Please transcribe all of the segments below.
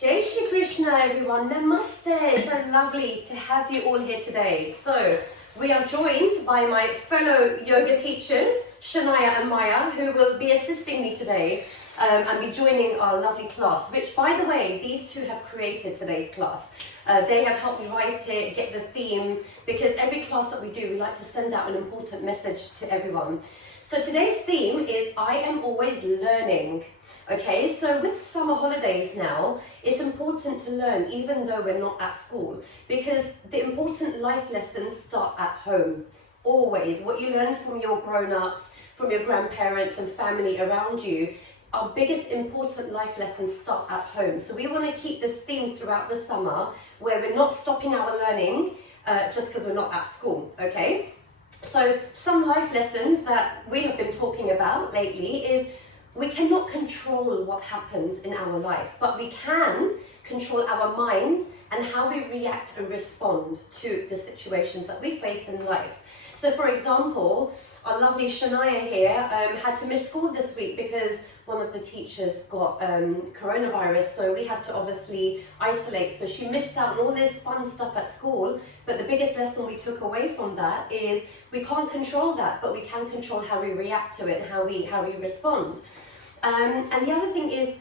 Jai Shri Krishna, everyone. Namaste. It's so lovely to have you all here today. So, we are joined by my fellow yoga teachers, Shania and Maya, who will be assisting me today and be joining our lovely class, which, by the way, these two have created today's class. They have helped me write it, get the theme, because every class that we do, we like to send out an important message to everyone. So today's theme is I am always learning. Okay, so with summer holidays now, it's important to learn even though we're not at school, because the important life lessons start at home. Always. What you learn from your grown-ups, from your grandparents and family around you, our biggest important life lessons start at home. So we want to keep this theme throughout the summer where we're not stopping our learning just because we're not at school, okay? So some life lessons that we have been talking about lately is we cannot control what happens in our life, but we can control our mind and how we react and respond to the situations that we face in life. So for example, our lovely Shania here had to miss school this week because one of the teachers got coronavirus, so we had to obviously isolate. So she missed out on all this fun stuff at school, but the biggest lesson we took away from that is we can't control that, but we can control how we react to it and how we respond. And the other thing is,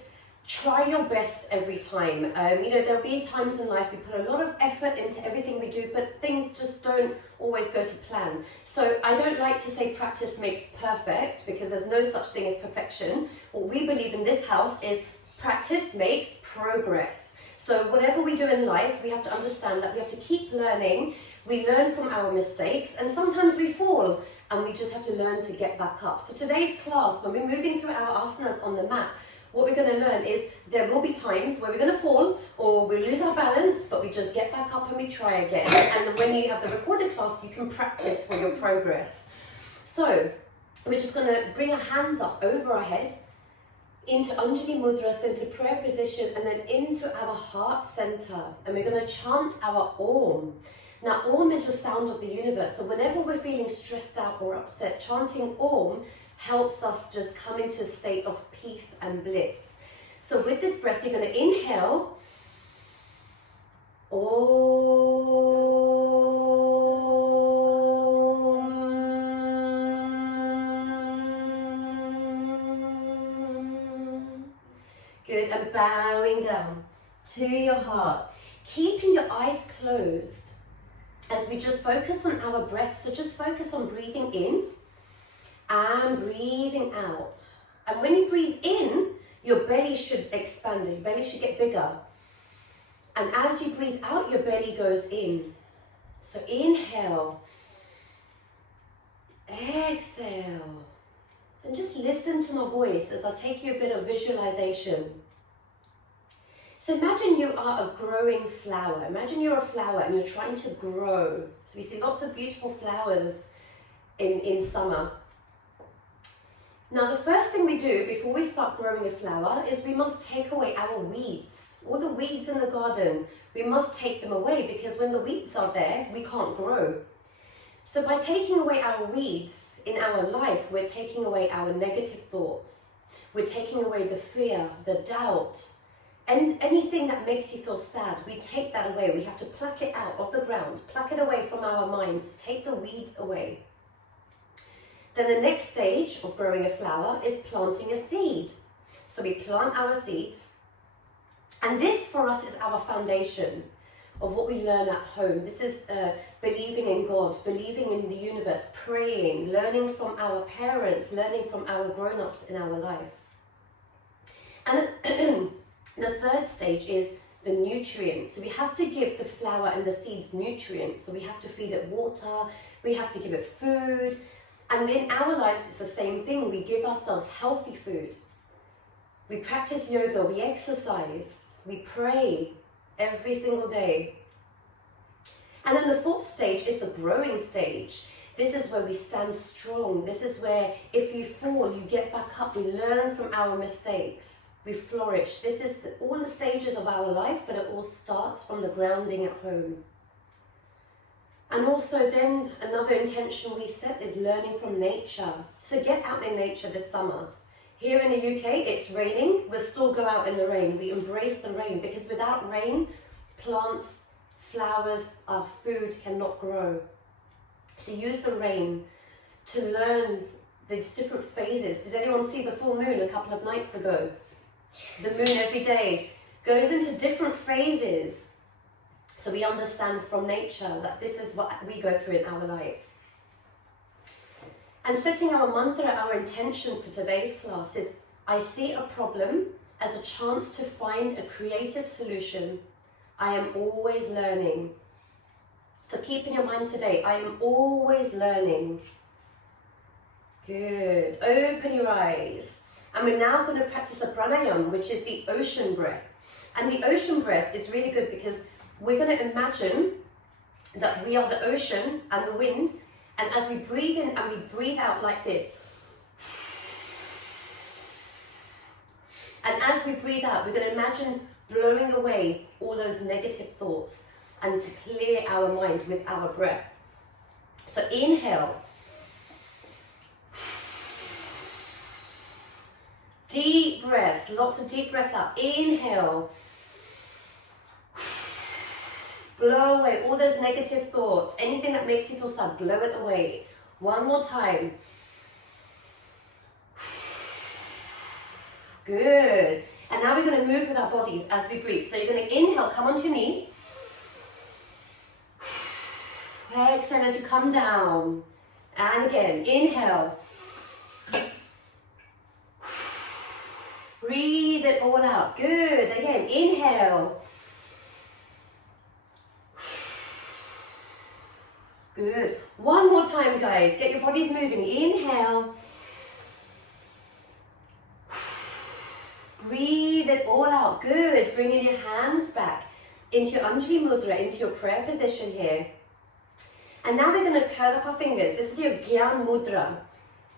try your best every time. There'll be times in life we put a lot of effort into everything we do, but things just don't always go to plan. So I don't like to say practice makes perfect, because there's no such thing as perfection. What we believe in this house is practice makes progress. So whatever we do in life, we have to understand that we have to keep learning. We learn from our mistakes, and sometimes we fall, and we just have to learn to get back up. So today's class, when we're moving through our asanas on the mat, what we're going to learn is there will be times where we're going to fall or we lose our balance, but we just get back up and we try again. And then when you have the recorded class, you can practice for your progress. So we're just going to bring our hands up over our head, into Anjali Mudra, so into prayer position, and then into our heart center. And we're going to chant our Om. Now, Om is the sound of the universe. So whenever we're feeling stressed out or upset, chanting Om helps us just come into a state of peace and bliss. So with this breath, you're going to inhale. Om. Good, and bowing down to your heart. Keeping your eyes closed as we just focus on our breath. So just focus on breathing in and breathing out. And when you breathe in, your belly should expand, your belly should get bigger. And as you breathe out, your belly goes in. So inhale, exhale, and just listen to my voice as I take you a bit of visualization. So imagine you are a growing flower. Imagine you're a flower and you're trying to grow. So we see lots of beautiful flowers in summer. Now the first thing we do before we start growing a flower is we must take away our weeds. All the weeds in the garden, we must take them away, because when the weeds are there, we can't grow. So by taking away our weeds in our life, we're taking away our negative thoughts. We're taking away the fear, the doubt, and anything that makes you feel sad. We take that away. We have to pluck it out of the ground, pluck it away from our minds, take the weeds away. Then the next stage of growing a flower is planting a seed. So we plant our seeds, and this for us is our foundation of what we learn at home. This is believing in God, believing in the universe, praying, learning from our parents, learning from our grown-ups in our life. And the third stage is the nutrients. So we have to give the flower and the seeds nutrients. So we have to feed it water, we have to give it food. And in our lives, it's the same thing. We give ourselves healthy food. We practice yoga, we exercise, we pray every single day. And then the fourth stage is the growing stage. This is where we stand strong. This is where if you fall, you get back up. We learn from our mistakes. We flourish. This is all the stages of our life, but it all starts from the grounding at home. And also then another intention we set is learning from nature. So get out in nature this summer. Here in the UK, it's raining. We'll still go out in the rain. We embrace the rain because without rain, plants, flowers, our food cannot grow. So use the rain to learn these different phases. Did anyone see the full moon a couple of nights ago? The moon every day goes into different phases. So we understand from nature that this is what we go through in our lives. And setting our mantra, our intention for today's class is, I see a problem as a chance to find a creative solution. I am always learning. So keep in your mind today, I am always learning. Good. Open your eyes. And we're now going to practice a pranayama, which is the ocean breath. And the ocean breath is really good because we're going to imagine that we are the ocean and the wind. And as we breathe in and we breathe out like this, and as we breathe out, we're going to imagine blowing away all those negative thoughts and to clear our mind with our breath. So inhale. Deep breaths, lots of deep breaths out. Inhale. Blow away all those negative thoughts. Anything that makes you feel sad, blow it away. One more time. Good. And now we're going to move with our bodies as we breathe. So you're going to inhale, come onto your knees. Exhale as you come down. And again, inhale. Breathe it all out. Good. Again, inhale. Good. One more time, guys. Get your bodies moving. Inhale. Breathe it all out. Good. Bringing your hands back into your Anjali Mudra, into your prayer position here. And now we're going to curl up our fingers. This is your Gyan Mudra.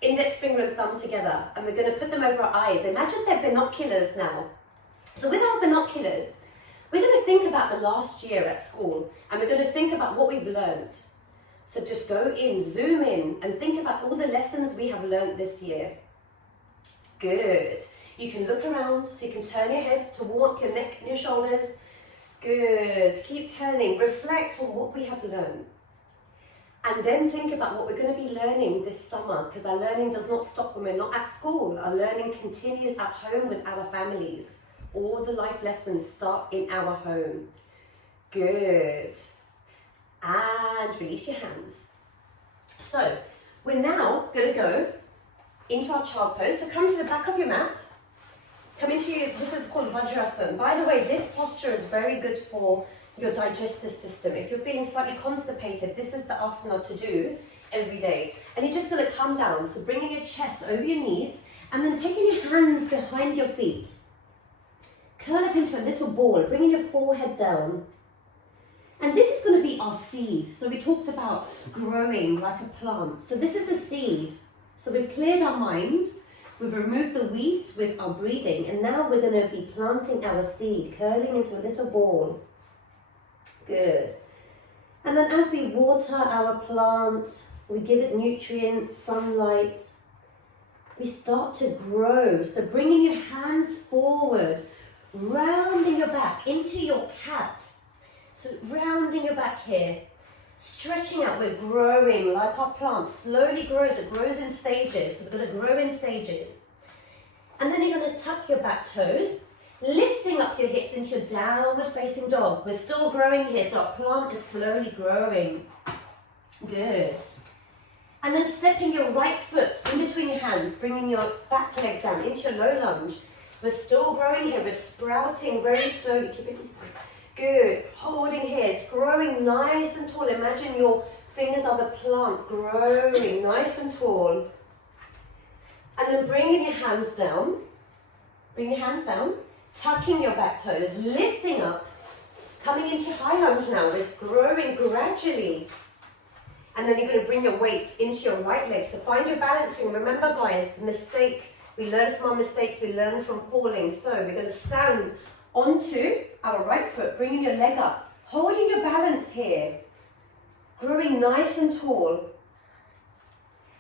Index finger and thumb together. And we're going to put them over our eyes. Imagine they're binoculars now. So with our binoculars, we're going to think about the last year at school. And we're going to think about what we've learned. So just go in, zoom in, and think about all the lessons we have learned this year. Good. You can look around, so you can turn your head to warm up your neck and your shoulders. Good. Keep turning. Reflect on what we have learned. And then think about what we're going to be learning this summer, because our learning does not stop when we're not at school. Our learning continues at home with our families. All the life lessons start in our home. Good. And release your hands. So we're now going to go into our child pose. So come to the back of your mat. Come into this is called Vajrasana. By the way, this posture is very good for your digestive system. If you're feeling slightly constipated, this is the asana to do every day. And you're just going to come down. So bringing your chest over your knees and then taking your hands behind your feet. Curl up into a little ball, bringing your forehead down. And this is going to be our seed. So we talked about growing like a plant. So this is a seed. So we've cleared our mind. We've removed the weeds with our breathing. And now we're going to be planting our seed, curling into a little ball. Good. And then as we water our plant, we give it nutrients, sunlight, we start to grow. So bringing your hands forward, rounding your back into your cat. So rounding your back here, stretching out, we're growing like our plant, slowly grows, it grows in stages, so we're going to grow in stages. And then you're going to tuck your back toes, lifting up your hips into your downward facing dog. We're still growing here, so our plant is slowly growing. Good. And then stepping your right foot in between your hands, bringing your back leg down into your low lunge. We're still growing here, we're sprouting very slowly, keep it inside. Good, holding here, growing nice and tall. Imagine your fingers are the plant, growing nice and tall. And then bringing your hands down, bring your hands down, tucking your back toes, lifting up, coming into high lunge now. It's growing gradually. And then you're going to bring your weight into your right leg. So find your balancing. Remember guys, the mistake, we learn from our mistakes, we learn from falling. So we're going to stand onto our right foot, bringing your leg up, holding your balance here, growing nice and tall.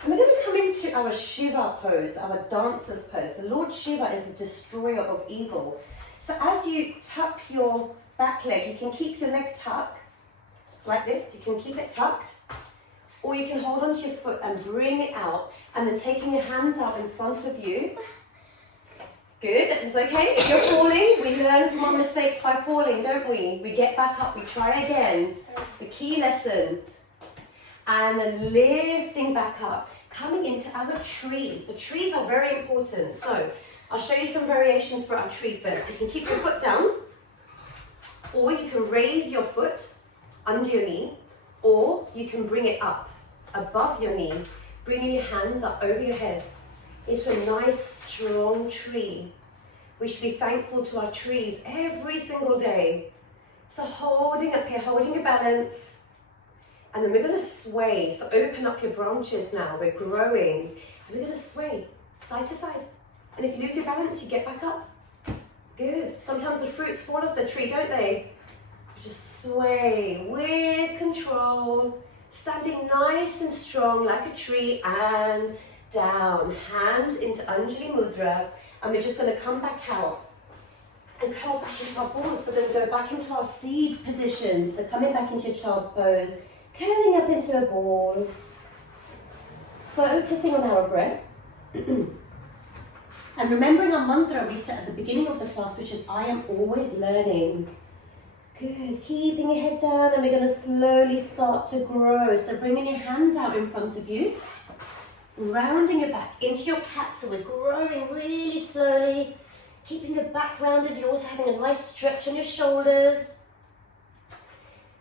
And we're going to come into our Shiva pose, our dancer's pose. The Lord Shiva is the destroyer of evil. So as you tuck your back leg, you can keep your leg tucked. It's like this, you can keep it tucked. Or you can hold onto your foot and bring it out, and then taking your hands out in front of you. Good, it's okay. If you're falling, we learn from our mistakes by falling, don't we? We get back up, we try again. The key lesson. And then lifting back up, coming into our trees. So trees are very important. So I'll show you some variations for our tree first. You can keep your foot down, or you can raise your foot under your knee, or you can bring it up above your knee, bringing your hands up over your head into a nice strong tree. We should be thankful to our trees every single day. So holding up here, holding your balance, and then we're going to sway. So open up your branches now, we're growing, and we're going to sway side to side. And if you lose your balance, you get back up. Good. Sometimes the fruits fall off the tree, don't they? Just sway with control, standing nice and strong like a tree, and down. Hands into Anjali Mudra, and we're just going to come back out and curl back into our balls. So we're going to go back into our seed position. So coming back into your child's pose, curling up into a ball, focusing on our breath. And remembering our mantra we said at the beginning of the class, which is I am always learning. Good, keeping your head down, and we're going to slowly start to grow. So bringing your hands out in front of you, rounding your back into your cat. So we're growing really slowly, keeping your back rounded. You're also having a nice stretch in your shoulders.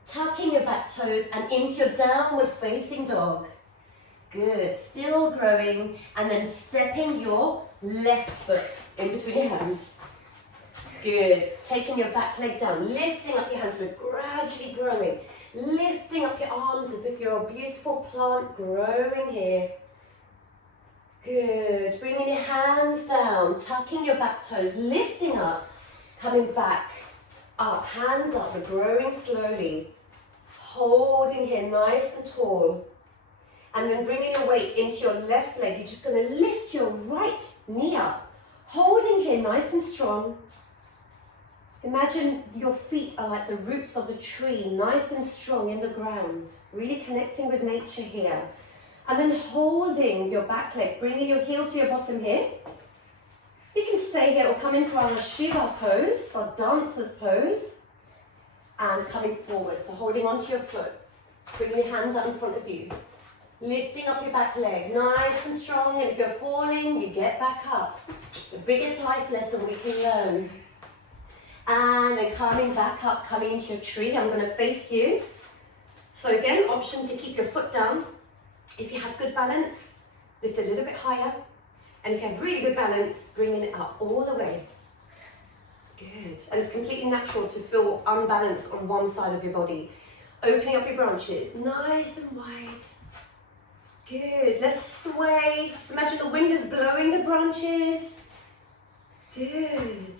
Tucking your back toes and into your downward facing dog. Good, still growing, and then stepping your left foot in between your hands. Good, taking your back leg down, lifting up your hands, we're gradually growing, lifting up your arms as if you're a beautiful plant growing here. Good, bringing your hands down, tucking your back toes, lifting up, coming back, up, hands up, we're growing slowly, holding here nice and tall. And then bringing your weight into your left leg, you're just going to lift your right knee up, holding here nice and strong. Imagine your feet are like the roots of a tree, nice and strong in the ground, really connecting with nature here. And then holding your back leg, bringing your heel to your bottom here. You can stay here or come into our Shiva pose, our dancer's pose, and coming forward. So holding onto your foot, bringing your hands up in front of you. Lifting up your back leg, nice and strong, and if you're falling, you get back up. The biggest life lesson we can learn. And then coming back up, coming into your tree, I'm going to face you. So again, option to keep your foot down. If you have good balance, lift a little bit higher. And if you have really good balance, bringing it up all the way. Good. And it's completely natural to feel unbalanced on one side of your body. Opening up your branches, nice and wide. Good, let's sway. Just imagine the wind is blowing the branches. Good.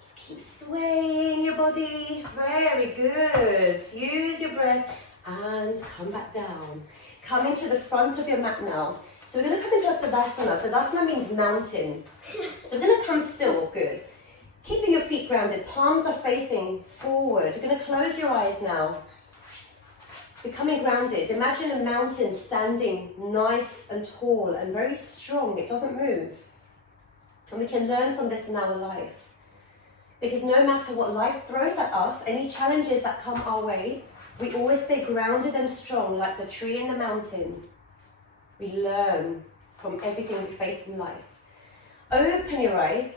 Just keep swaying your body. Very good. Use your breath and come back down. Coming to the front of your mat now. So we're going to come into a Tadasana. Tadasana means mountain. So we're going to come still, good. Keeping your feet grounded, palms are facing forward. You're going to close your eyes now. Becoming grounded. Imagine a mountain standing nice and tall and very strong. It doesn't move. And we can learn from this in our life. Because no matter what life throws at us, any challenges that come our way, we always stay grounded and strong like the tree in the mountain. We learn from everything we face in life. Open your eyes,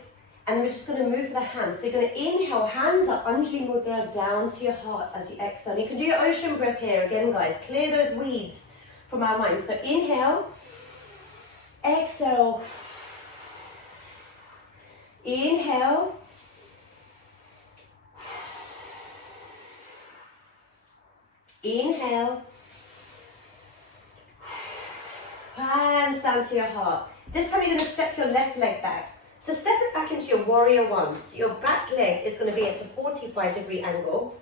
and we're just going to move the hands. So you're going to inhale, hands up, Anjali Mudra, down to your heart as you exhale. And you can do your ocean breath here again, guys. Clear those weeds from our minds. So inhale, exhale, inhale, inhale, hands down to your heart. This time you're going to step your left leg back. So step it back into your warrior one. So your back leg is going to be at a 45-degree angle,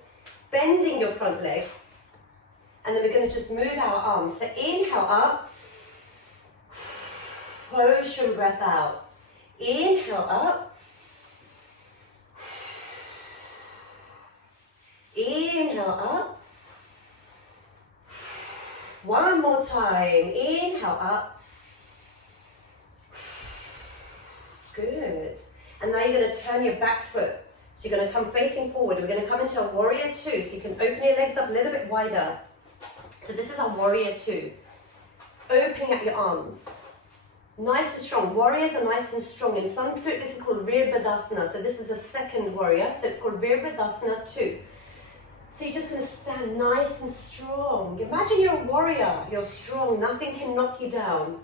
bending your front leg. And then we're going to just move our arms. So inhale up, ocean breath out. Inhale up. Inhale up. One more time. Inhale up. Good. And now you're going to turn your back foot. So you're going to come facing forward. We're going to come into a warrior two. So you can open your legs up a little bit wider. So this is our warrior two. Opening up your arms. Nice and strong. Warriors are nice and strong. In Sanskrit, this is called Virbhadasana. So this is the second warrior. So it's called Virbhadasana 2. So you're just going to stand nice and strong. Imagine you're a warrior. You're strong. Nothing can knock you down.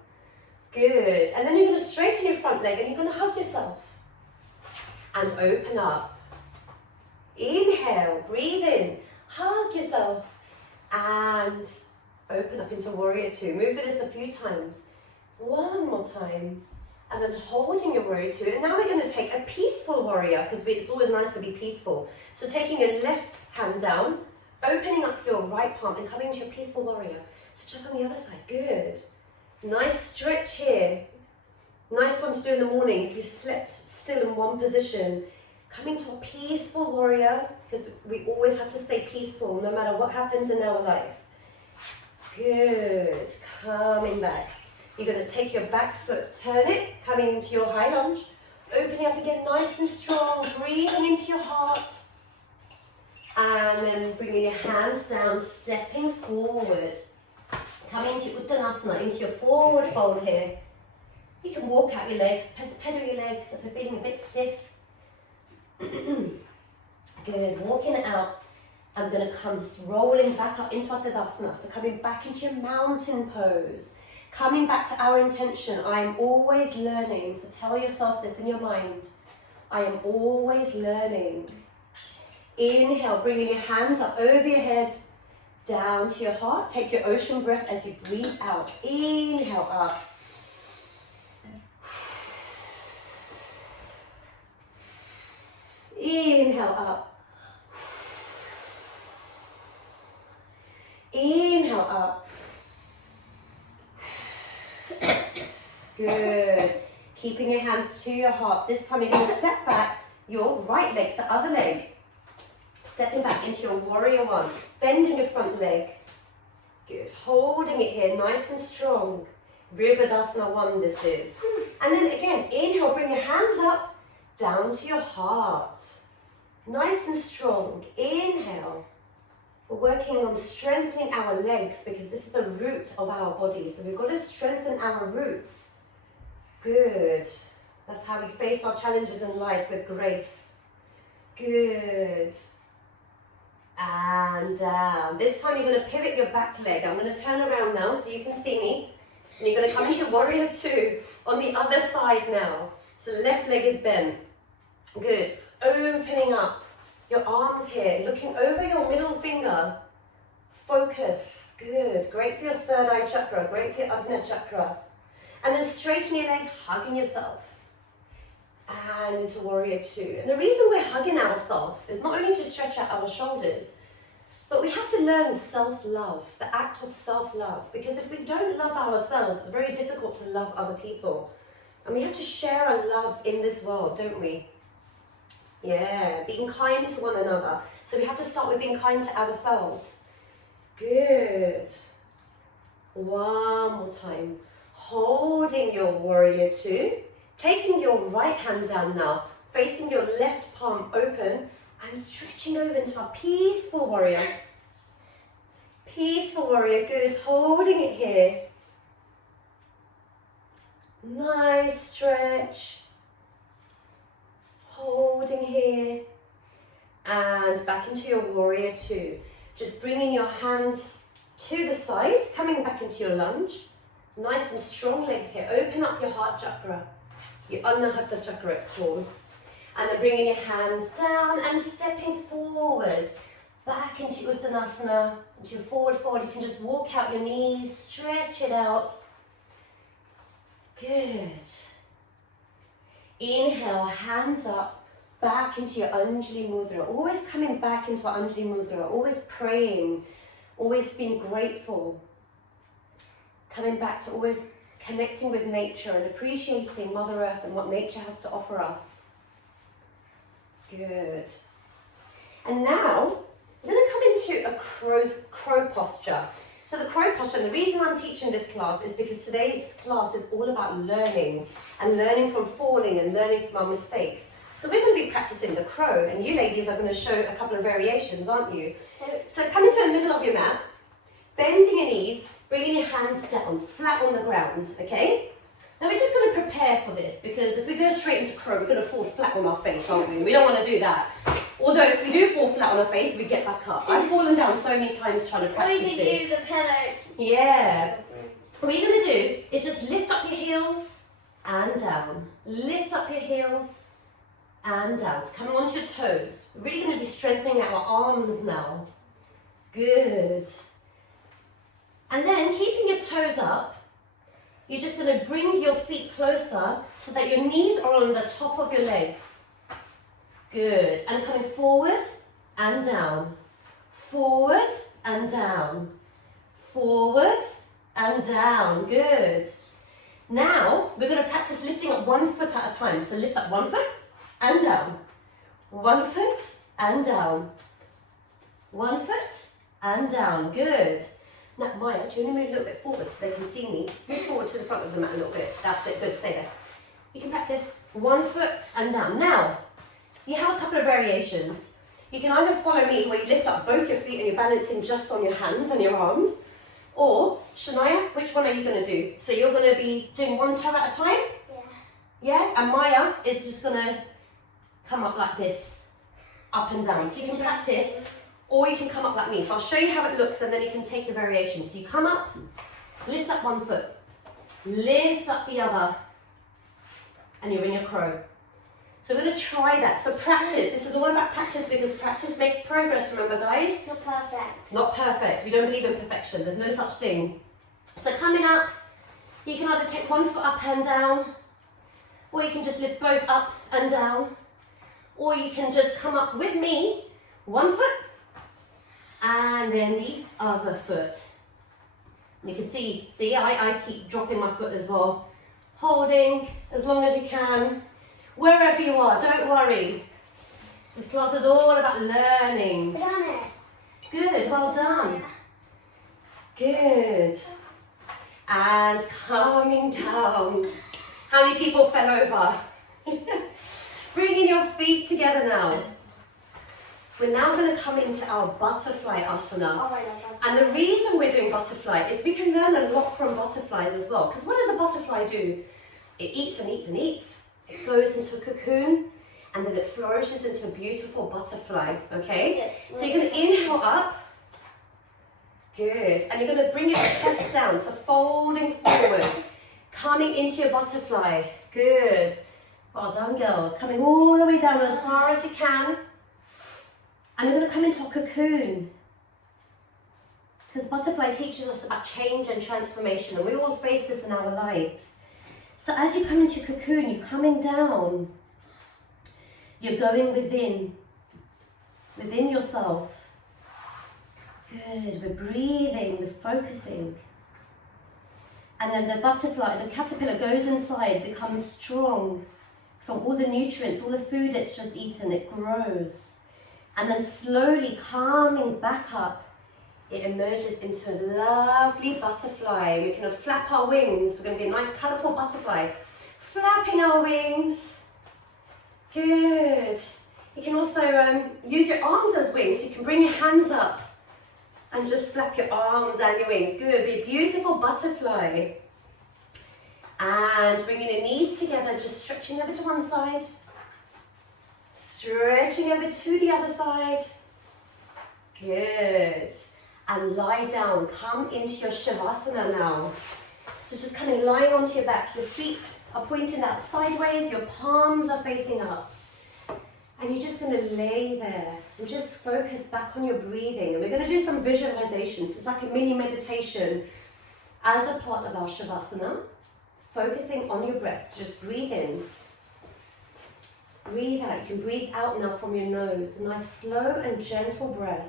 Good. And then you're going to straighten your front leg and you're going to hug yourself. And open up. Inhale. Breathe in. Hug yourself. And open up into warrior two. Move with this a few times. One more time. And then holding your warrior two. And now we're going to take a peaceful warrior, because it's always nice to be peaceful. So taking your left hand down, opening up your right palm and coming into your peaceful warrior. So just on the other side. Good. Nice stretch here. Nice one to do in the morning if you slept still in one position. Coming to a peaceful warrior, because we always have to stay peaceful no matter what happens in our life. Good. Coming back. You're going to take your back foot, turn it, coming into your high lunge, opening up again nice and strong, breathing into your heart, and then bringing your hands down, stepping forward, coming into Uttanasana, into your forward fold here. You can walk out your legs, pedal your legs if they're feeling a bit stiff. Good, walking it out. I'm going to come rolling back up into Uttanasana, so coming back into your mountain pose. Coming back to our intention, I am always learning. So tell yourself this in your mind. I am always learning. Inhale, bringing your hands up over your head, down to your heart. Take your ocean breath as you breathe out. Inhale up. Inhale up. Inhale up. Good. Keeping your hands to your heart. This time you're going to step back your right leg, so the other leg. Stepping back into your warrior one. Bending your front leg. Good. Holding it here, nice and strong. Virbhadasana 1 this is. And then again, inhale, bring your hands up, down to your heart. Nice and strong. Inhale. We're working on strengthening our legs because this is the root of our body. So we've got to strengthen our roots. Good. That's how we face our challenges in life, with grace. Good. And down. This time you're going to pivot your back leg. I'm going to turn around now so you can see me. And you're going to come into warrior two on the other side now. So the left leg is bent. Good. Opening up your arms here, looking over your middle finger. Focus. Good. Great for your third eye chakra. Great for your Ajna chakra. And then straighten your leg, hugging yourself. And into warrior two. And the reason we're hugging ourselves is not only to stretch out our shoulders, but we have to learn self-love, the act of self-love. Because if we don't love ourselves, it's very difficult to love other people. And we have to share our love in this world, don't we? Yeah, being kind to one another. So we have to start with being kind to ourselves. Good. One more time. Holding your warrior two. Taking your right hand down now. Facing your left palm open. And stretching over into a peaceful warrior. Peaceful warrior. Good. Holding it here. Nice stretch. Holding here. And back into your warrior two. Just bringing your hands to the side. Coming back into your lunge. Nice and strong legs here. Open up your heart chakra. Your Anahata chakra, it's called. And then bringing your hands down and stepping forward. Back into Uttanasana. Into your forward fold. You can just walk out your knees. Stretch it out. Good. Inhale, hands up. Back into your Anjali Mudra. Always coming back into Anjali Mudra. Always praying. Always being grateful. Coming back to always connecting with nature and appreciating Mother Earth and what nature has to offer us. Good. And now, we're going to come into a crow posture. So the crow posture, and the reason I'm teaching this class is because today's class is all about learning, and learning from falling and learning from our mistakes. So we're going to be practicing the crow, and you ladies are going to show a couple of variations, aren't you? So come into the middle of your mat, bending your knees, bringing your hands down, flat on the ground, okay? Now we're just going to prepare for this, because if we go straight into crow, we're going to fall flat on our face, aren't we? We don't want to do that. Although if we do fall flat on our face, we get back up. I've fallen down so many times trying to practice this. Or you can use a pillow. Yeah. What you're going to do is just lift up your heels and down. Lift up your heels and down. So coming onto your toes. We're really going to be strengthening our arms now. Good. And then keeping your toes up, you're just going to bring your feet closer so that your knees are on the top of your legs. Good. And coming forward and down. Forward and down. Forward and down. Good. Now we're going to practice lifting up 1 foot at a time. So lift up 1 foot and down. 1 foot and down. 1 foot and down. Good. Now Maya, do you want to move a little bit forward so they can see me? Move forward to the front of the mat a little bit. That's it. Good. Stay there. You can practice 1 foot and down. Now, you have a couple of variations. You can either follow me where you lift up both your feet and you're balancing just on your hands and your arms, or Shania, which one are you going to do? So you're going to be doing 1 toe at a time? Yeah. Yeah? And Maya is just going to come up like this, up and down. So you can practice, or you can come up like me. So I'll show you how it looks and then you can take your variations. So you come up, lift up 1 foot, lift up the other, and you're in your crow. So we're going to try that. So practice. This is all about practice because practice makes progress, remember guys? Not perfect. Not perfect. We don't believe in perfection. There's no such thing. So coming up, you can either take 1 foot up and down, or you can just lift both up and down, or you can just come up with me, 1 foot, and then the other foot. And you can see, I keep dropping my foot as well. Holding as long as you can. Wherever you are, don't worry. This class is all about learning. We've done it. Good, well done. Good. And calming down. How many people fell over? Bringing your feet together now. We're now going to come into our butterfly asana. Oh my God. And the reason we're doing butterfly is we can learn a lot from butterflies as well. Because what does a butterfly do? It eats and eats and eats. It goes into a cocoon and then it flourishes into a beautiful butterfly, okay? So you're going to inhale up. Good. And you're going to bring your chest down, so folding forward, coming into your butterfly. Good. Well done, girls. Coming all the way down as far as you can. And you're going to come into a cocoon. Because butterfly teaches us about change and transformation, and we all face this in our lives. So as you come into your cocoon, you're coming down. You're going within yourself. Good, we're breathing, we're focusing. And then the butterfly, the caterpillar goes inside, becomes strong from all the nutrients, all the food it's just eaten, it grows. And then slowly calming back up, it emerges into a lovely butterfly. We can flap our wings. We're going to be a nice colourful butterfly. Flapping our wings. Good. You can also use your arms as wings. You can bring your hands up and just flap your arms and your wings. Good. Be a beautiful butterfly. And bringing your knees together, just stretching over to one side. Stretching over to the other side. Good. And lie down. Come into your Shavasana now. So just kind of lying onto your back. Your feet are pointing out sideways. Your palms are facing up. And you're just going to lay there and just focus back on your breathing. And we're going to do some visualizations. It's like a mini meditation as a part of our Shavasana. Focusing on your breath. So just breathe in. Breathe out. You can breathe out now from your nose. A nice slow and gentle breath.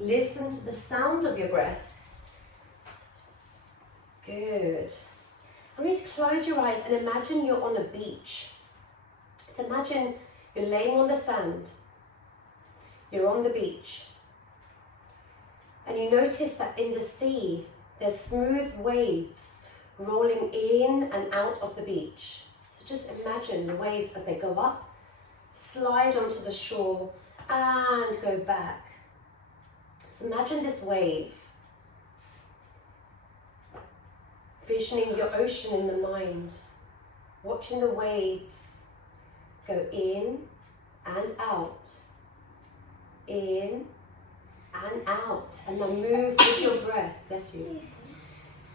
Listen to the sound of your breath. Good. I want you to close your eyes and imagine you're on a beach. So imagine you're laying on the sand. You're on the beach. And you notice that in the sea, there's smooth waves rolling in and out of the beach. So just imagine the waves as they go up, slide onto the shore, and go back. So imagine this wave, visioning your ocean in the mind, watching the waves go in and out, in and out, and then move with your breath. Bless you.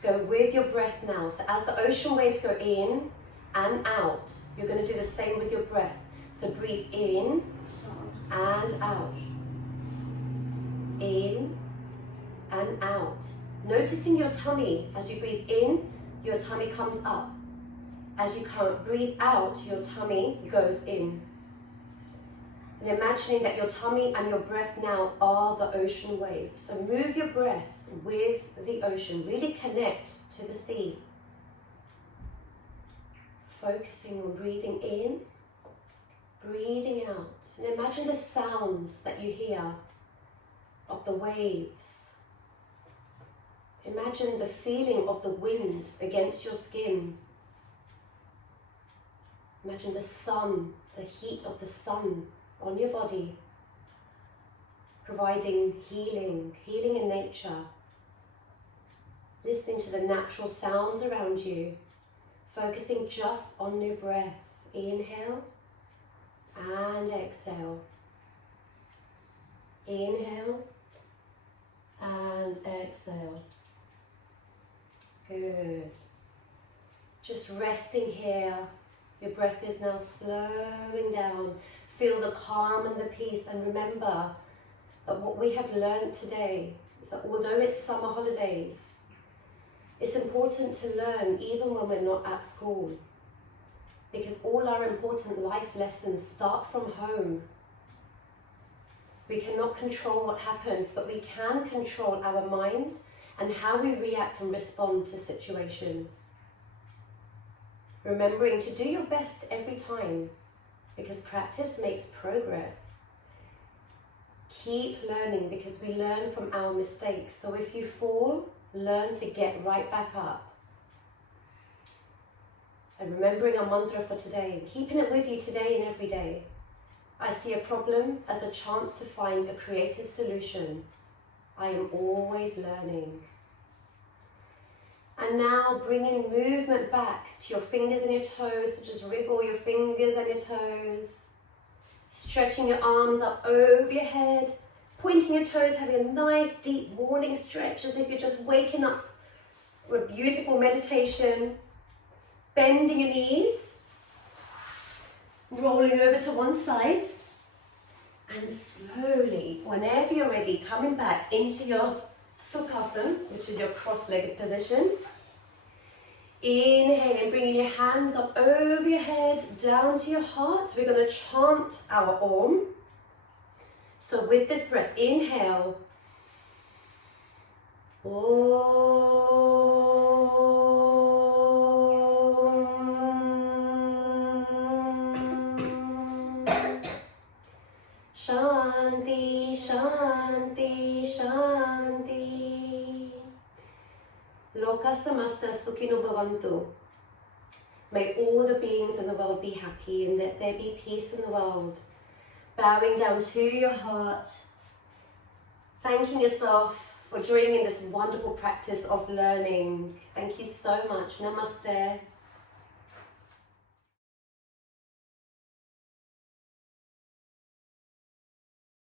Go with your breath now. So as the ocean waves go in and out, you're going to do the same with your breath. So breathe in and out. In and out. Noticing your tummy. As you breathe in, your tummy comes up. As you breathe out, your tummy goes in. And imagining that your tummy and your breath now are the ocean waves. So move your breath with the ocean. Really connect to the sea. Focusing on breathing in, breathing out. And imagine the sounds that you hear of the waves. Imagine the feeling of the wind against your skin. Imagine the sun, the heat of the sun on your body, providing healing in nature. Listening to the natural sounds around you, focusing just on your breath. Inhale and exhale. Inhale and exhale. Good. Just resting here. Your breath is now slowing down. Feel the calm and the peace, and remember that what we have learned today is that although it's summer holidays, it's important to learn even when we're not at school, because all our important life lessons start from home. We cannot control what happens, but we can control our mind and how we react and respond to situations. Remembering to do your best every time, because practice makes progress. Keep learning, because we learn from our mistakes. So if you fall, learn to get right back up. And remembering our mantra for today, keeping it with you today and every day. I see a problem as a chance to find a creative solution. I am always learning. And now bringing movement back to your fingers and your toes. So just wriggle your fingers and your toes. Stretching your arms up over your head. Pointing your toes, having a nice deep morning stretch as if you're just waking up for a beautiful meditation. Bending your knees. Rolling over to one side. And slowly, whenever you're ready, coming back into your Sukhasana, which is your cross-legged position. Inhale and bringing your hands up over your head, down to your heart. We're going to chant our Om. So with this breath, inhale. Om. Shanti, Shanti, Shanti. Loka samasta sukhino bhavantu. May all the beings in the world be happy and that there be peace in the world. Bowing down to your heart. Thanking yourself for joining in this wonderful practice of learning. Thank you so much. Namaste.